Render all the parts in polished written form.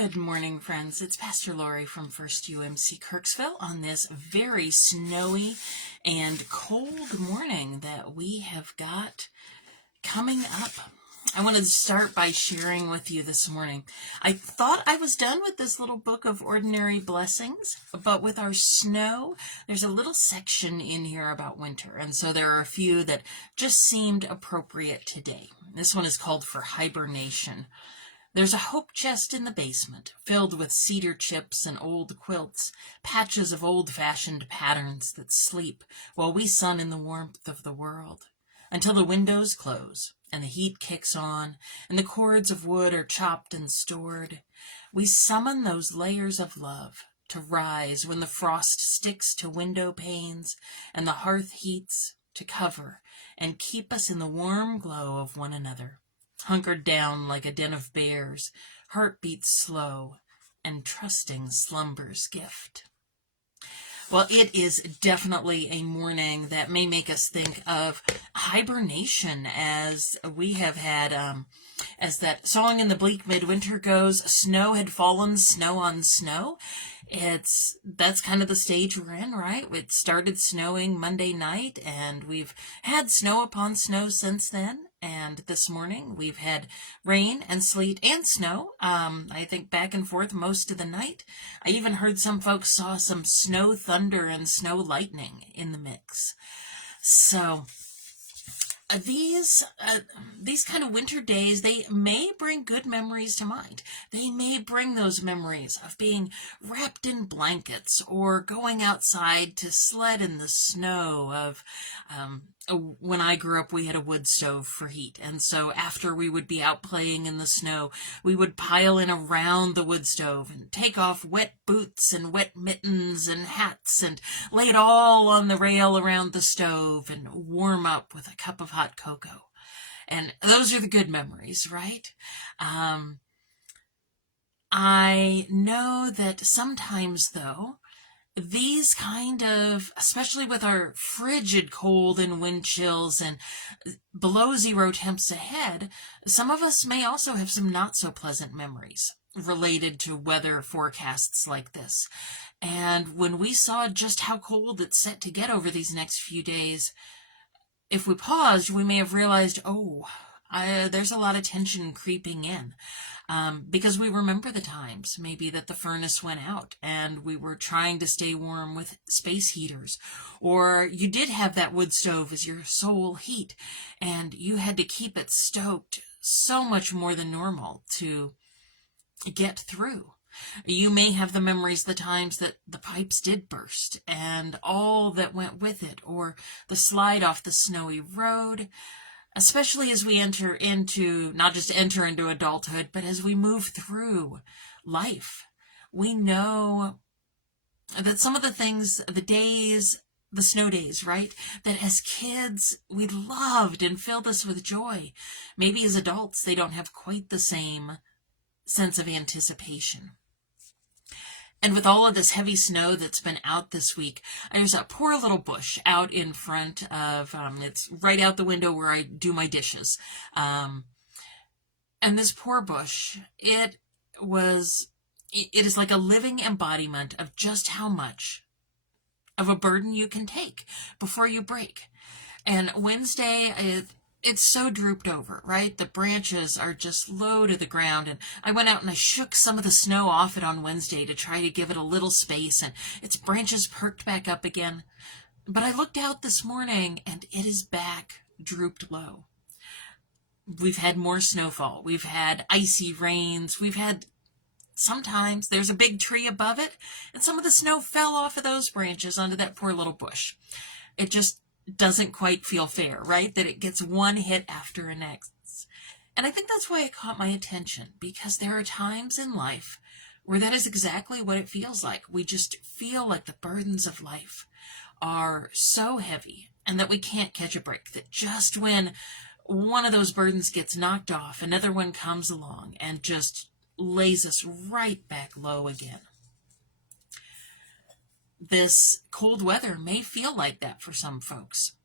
Good morning, friends. It's Pastor Lori from First UMC Kirksville on this very snowy and cold morning that we have got coming up. I wanted to start by sharing with you this morning. I thought I was done with this little book of ordinary blessings, but with our snow, there's a little section in here about winter, and so there are a few that just seemed appropriate today. This one is called For Hibernation. There's a hope chest in the basement, filled with cedar chips and old quilts, patches of old-fashioned patterns that sleep while we sun in the warmth of the world, until the windows close and the heat kicks on and the cords of wood are chopped and stored. We summon those layers of love to rise when the frost sticks to window panes and the hearth heats to cover and keep us in the warm glow of one another, hunkered down like a den of bears, heartbeats slow, and trusting slumber's gift. Well, it is definitely a morning that may make us think of hibernation, as we have had, as that song in the bleak midwinter goes, snow had fallen, snow on snow. That's kind of the stage we're in, right? It started snowing Monday night, and we've had snow upon snow since then. And this morning we've had rain and sleet and snow, I think back and forth most of the night. I even heard some folks saw some snow thunder and snow lightning in the mix. So these kind of winter days, they may bring good memories to mind. They may bring those memories of being wrapped in blankets or going outside to sled in the snow. When I grew up, we had a wood stove for heat, and so after we would be out playing in the snow, we would pile in around the wood stove and take off wet boots and wet mittens and hats and lay it all on the rail around the stove and warm up with a cup of hot cocoa. And those are the good memories, right? I know that sometimes, though, these kind of, especially with our frigid cold and wind chills and below zero temps ahead, some of us may also have some not so pleasant memories related to weather forecasts like this. And when we saw just how cold it's set to get over these next few days, if we paused, we may have realized, there's a lot of tension creeping in, because we remember the times maybe that the furnace went out and we were trying to stay warm with space heaters, or you did have that wood stove as your sole heat and you had to keep it stoked so much more than normal to get through. You may have the memories, the times that the pipes did burst and all that went with it, or the slide off the snowy road, especially as we not just enter into adulthood, but as we move through life. We know that some of the things, the snow days, right, that as kids we loved and filled us with joy, maybe as adults they don't have quite the same sense of anticipation. And with all of this heavy snow that's been out this week, there's a poor little bush out in front of, it's right out the window where I do my dishes. And this poor bush, it is like a living embodiment of just how much of a burden you can take before you break. And Wednesday, it's so drooped over, right? The branches are just low to the ground, and I went out and I shook some of the snow off it on Wednesday to try to give it a little space, and its branches perked back up again. But I looked out this morning and it is back drooped low. We've had more snowfall. We've had icy rains. Sometimes there's a big tree above it, and some of the snow fell off of those branches onto that poor little bush. It just doesn't quite feel fair, right? That it gets one hit after the next. And I think that's why it caught my attention, because there are times in life where that is exactly what it feels like. We just feel like the burdens of life are so heavy and that we can't catch a break, that just when one of those burdens gets knocked off, another one comes along and just lays us right back low again. This cold weather may feel like that for some folks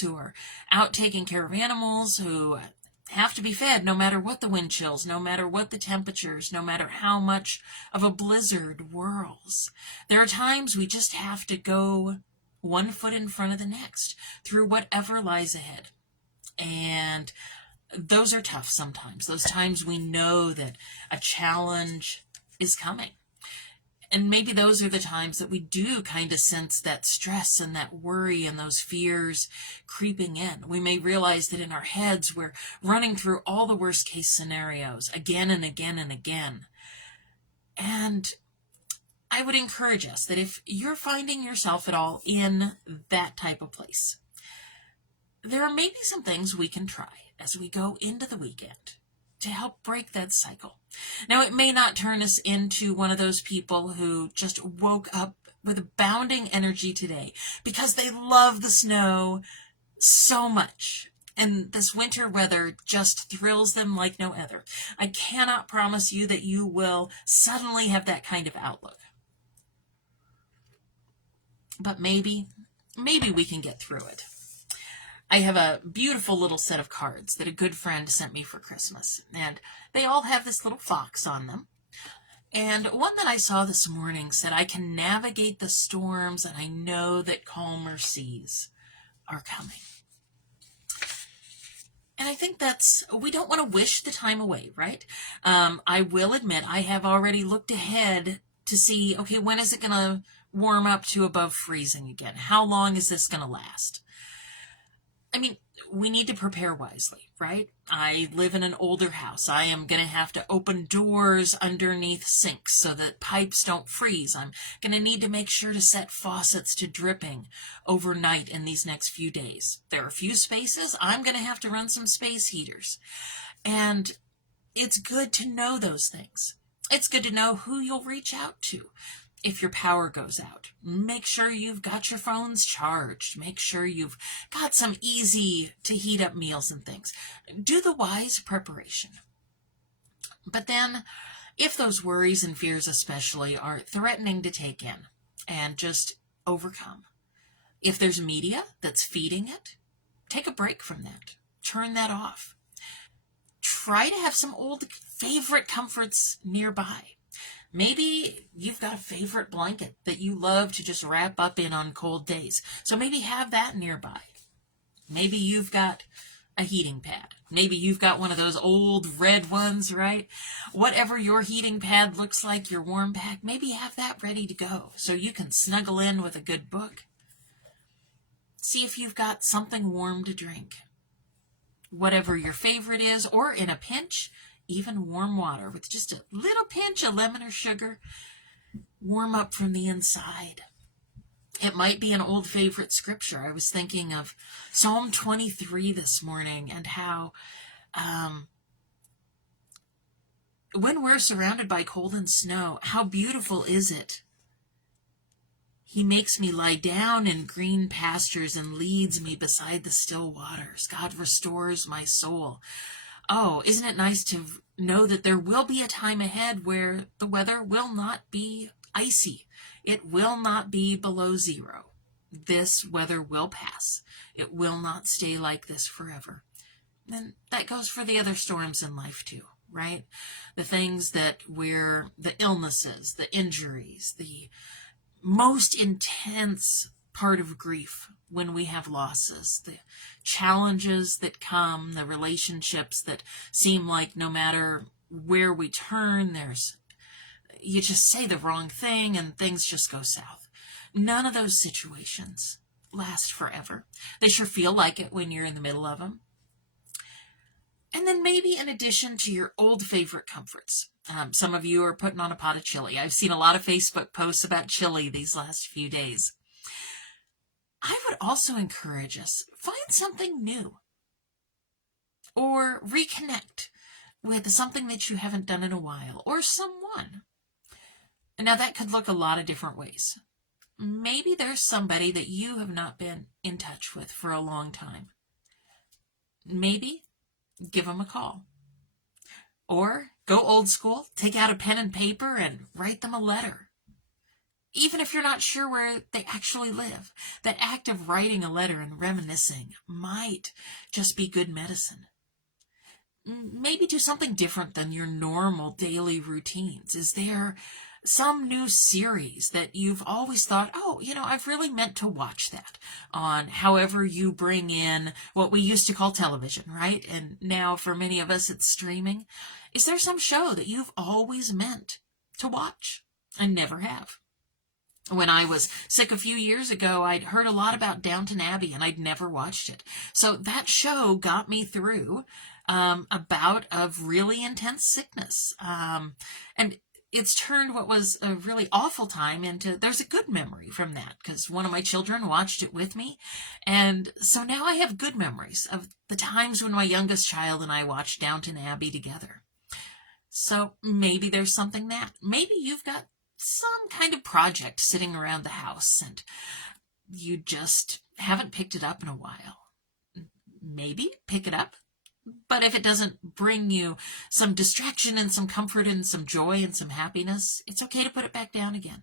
who are out taking care of animals, who have to be fed no matter what the wind chills, no matter what the temperatures, no matter how much of a blizzard whirls. There are times we just have to go one foot in front of the next through whatever lies ahead. And those are tough sometimes. Those times we know that a challenge is coming. And maybe those are the times that we do kind of sense that stress and that worry and those fears creeping in. We may realize that in our heads we're running through all the worst case scenarios again and again and again. And I would encourage us that if you're finding yourself at all in that type of place, there are maybe some things we can try as we go into the weekend to help break that cycle. Now, it may not turn us into one of those people who just woke up with abounding energy today because they love the snow so much, and this winter weather just thrills them like no other. I cannot promise you that you will suddenly have that kind of outlook. But maybe we can get through it. I have a beautiful little set of cards that a good friend sent me for Christmas, and they all have this little fox on them. And one that I saw this morning said, "I can navigate the storms, and I know that calmer seas are coming." And I think we don't want to wish the time away, right? I will admit, I have already looked ahead to see, okay, when is it going to warm up to above freezing again? How long is this going to last? I mean, we need to prepare wisely, right? I live in an older house. I am going to have to open doors underneath sinks so that pipes don't freeze. I'm going to need to make sure to set faucets to dripping overnight in these next few days. There are a few spaces I'm going to have to run some space heaters. And it's good to know those things. It's good to know who you'll reach out to if your power goes out. Make sure you've got your phones charged. Make sure you've got some easy to heat up meals and things. Do the wise preparation. But then, if those worries and fears especially are threatening to take in and just overcome, if there's media that's feeding it, take a break from that. Turn that off. Try to have some old favorite comforts nearby. Maybe you've got a favorite blanket that you love to just wrap up in on cold days. So maybe have that nearby. Maybe you've got a heating pad. Maybe you've got one of those old red ones, right? Whatever your heating pad looks like, your warm pack, maybe have that ready to go so you can snuggle in with a good book. See if you've got something warm to drink. Whatever your favorite is, or in a pinch, even warm water with just a little pinch of lemon or sugar. Warm up from the inside. It might be an old favorite scripture. I was thinking of Psalm 23 this morning and how when we're surrounded by cold and snow, how beautiful is it? He makes me lie down in green pastures and leads me beside the still waters. God restores my soul. Oh, isn't it nice to know that there will be a time ahead where the weather will not be icy. It will not be below zero. This weather will pass. It will not stay like this forever. And that goes for the other storms in life too, right? The things the illnesses, the injuries, the most intense part of grief when we have losses, the challenges that come, the relationships that seem like no matter where we turn, you just say the wrong thing and things just go south. None of those situations last forever. They sure feel like it when you're in the middle of them. And then maybe in addition to your old favorite comforts, some of you are putting on a pot of chili. I've seen a lot of Facebook posts about chili these last few days. I would also encourage us, find something new or reconnect with something that you haven't done in a while or someone. Now that could look a lot of different ways. Maybe there's somebody that you have not been in touch with for a long time. Maybe give them a call. Or go old school, take out a pen and paper and write them a letter. Even if you're not sure where they actually live, that act of writing a letter and reminiscing might just be good medicine. maybe do something different than your normal daily routines. Is there some new series that you've always thought, oh, I've really meant to watch that on however you bring in what we used to call television, right? And now for many of us, it's streaming. Is there some show that you've always meant to watch and never have? When I was sick a few years ago, I'd heard a lot about Downton Abbey and I'd never watched it. So that show got me through a bout of really intense sickness. And it's turned what was a really awful time into, there's a good memory from that because one of my children watched it with me. And so now I have good memories of the times when my youngest child and I watched Downton Abbey together. So maybe there's something that, maybe you've got some kind of project sitting around the house and you just haven't picked it up in a while. Maybe pick it up. But if it doesn't bring you some distraction and some comfort and some joy and some happiness, it's okay to put it back down again.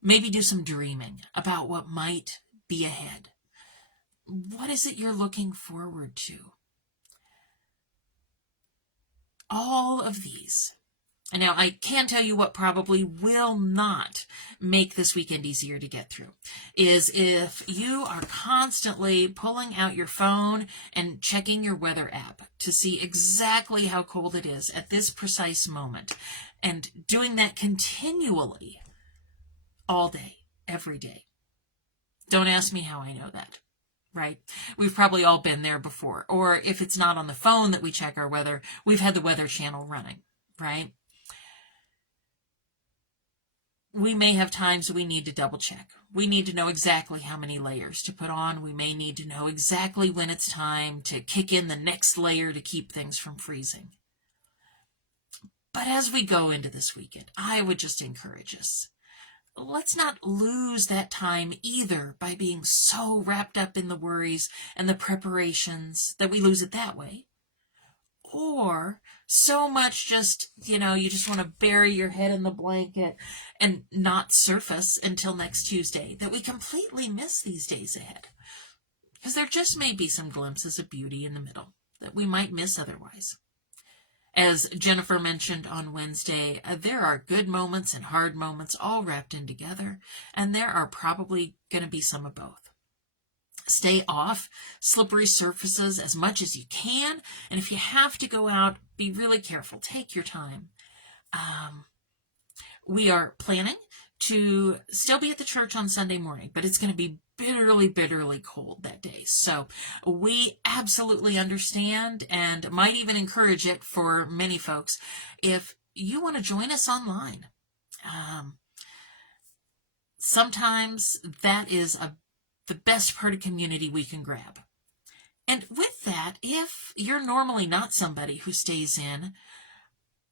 Maybe do some dreaming about what might be ahead. What is it you're looking forward to? All of these. And now I can tell you what probably will not make this weekend easier to get through is if you are constantly pulling out your phone and checking your weather app to see exactly how cold it is at this precise moment and doing that continually all day, every day. Don't ask me how I know that. Right? We've probably all been there before. Or if it's not on the phone that we check our weather, we've had the Weather Channel running, right? We may have times we need to double check. We need to know exactly how many layers to put on. We may need to know exactly when it's time to kick in the next layer to keep things from freezing. But as we go into this weekend, I would just encourage us. Let's not lose that time either by being so wrapped up in the worries and the preparations that we lose it that way. Or so much just, you just want to bury your head in the blanket and not surface until next Tuesday that we completely miss these days ahead. Because there just may be some glimpses of beauty in the middle that we might miss otherwise. As Jennifer mentioned on Wednesday, there are good moments and hard moments all wrapped in together, and there are probably going to be some of both. Stay off slippery surfaces as much as you can, and if you have to go out, be really careful. Take your time. We are planning to still be at the church on Sunday morning, but it's going to be bitterly, bitterly cold that day. So we absolutely understand and might even encourage it for many folks if you want to join us online. Sometimes that is the best part of community we can grab. And with that, if you're normally not somebody who stays in,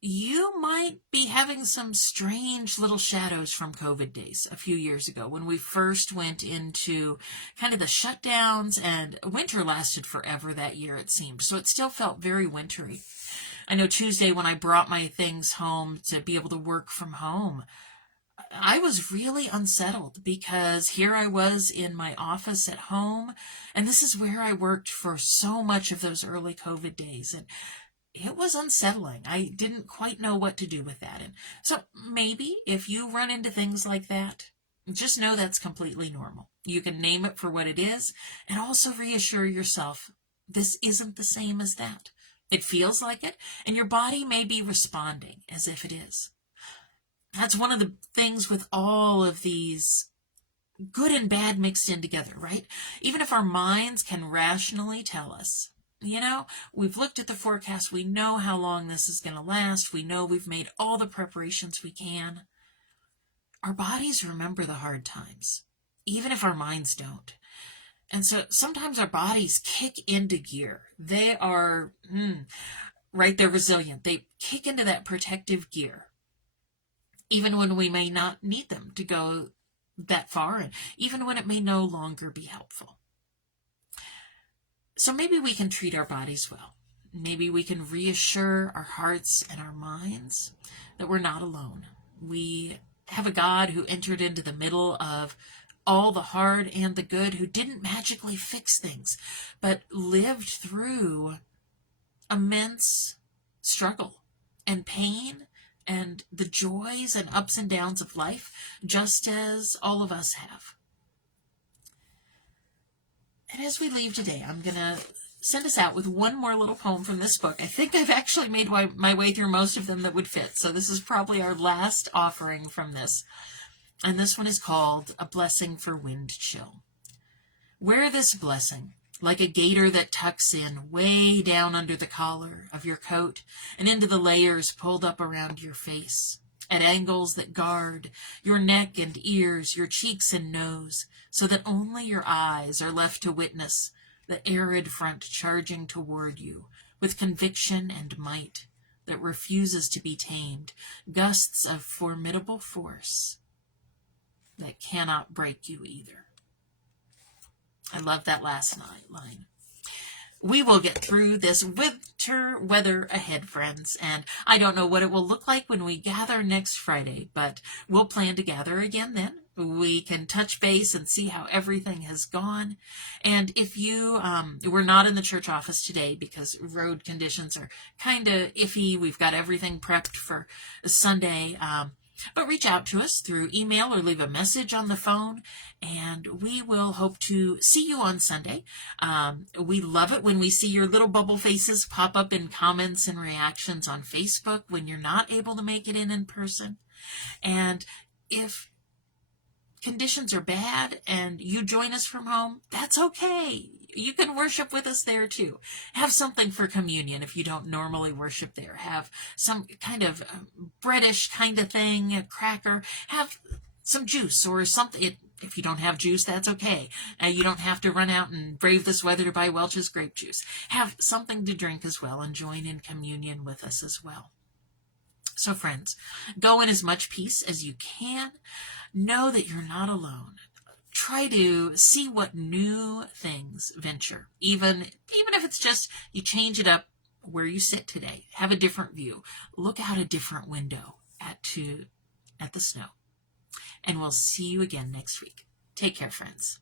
you might be having some strange little shadows from COVID days a few years ago when we first went into kind of the shutdowns, and winter lasted forever that year, it seemed. So it still felt very wintry. I know Tuesday when I brought my things home to be able to work from home, I was really unsettled because here I was in my office at home, and this is where I worked for so much of those early COVID days. And it was unsettling. I didn't quite know what to do with that. And so maybe if you run into things like that, just know that's completely normal. You can name it for what it is and also reassure yourself this isn't the same as that. It feels like it, and your body may be responding as if it is. That's one of the things with all of these good and bad mixed in together, right? Even if our minds can rationally tell us, we've looked at the forecast, we know how long this is going to last, we know we've made all the preparations we can. Our bodies remember the hard times, even if our minds don't. And so sometimes our bodies kick into gear. They are, they're resilient. They kick into that protective gear, even when we may not need them to go that far, and even when it may no longer be helpful. So maybe we can treat our bodies well. Maybe we can reassure our hearts and our minds that we're not alone. We have a God who entered into the middle of all the hard and the good, who didn't magically fix things, but lived through immense struggle and pain and the joys and ups and downs of life, just as all of us have. And as we leave today, I'm going to send us out with one more little poem from this book. I think I've actually made my way through most of them that would fit, so this is probably our last offering from this. And this one is called A Blessing for Wind Chill. Wear this blessing like a gaiter that tucks in way down under the collar of your coat and into the layers pulled up around your face, at angles that guard your neck and ears, your cheeks and nose, so that only your eyes are left to witness the arid front charging toward you with conviction and might that refuses to be tamed, gusts of formidable force that cannot break you either. I love that last line. We will get through this winter weather ahead, friends, and I don't know what it will look like when we gather next Friday, but we'll plan to gather again then. We can touch base and see how everything has gone. And if you we're not in the church office today because road conditions are kind of iffy. We've got everything prepped for Sunday. But reach out to us through email or leave a message on the phone, and we will hope to see you on Sunday. We love it when we see your little bubble faces pop up in comments and reactions on Facebook when you're not able to make it in person. And if conditions are bad and you join us from home, that's okay. You can worship with us there too. Have something for communion if you don't normally worship there. Have some kind of breadish kind of thing, a cracker. Have some juice or something. If you don't have juice, that's okay. You don't have to run out and brave this weather to buy Welch's grape juice. Have something to drink as well and join in communion with us as well. So friends, go in as much peace as you can. Know that you're not alone. Try to see what new things venture, even if it's just you change it up where you sit today. Have a different view. Look out a different window at the snow. And we'll see you again next week. Take care, friends.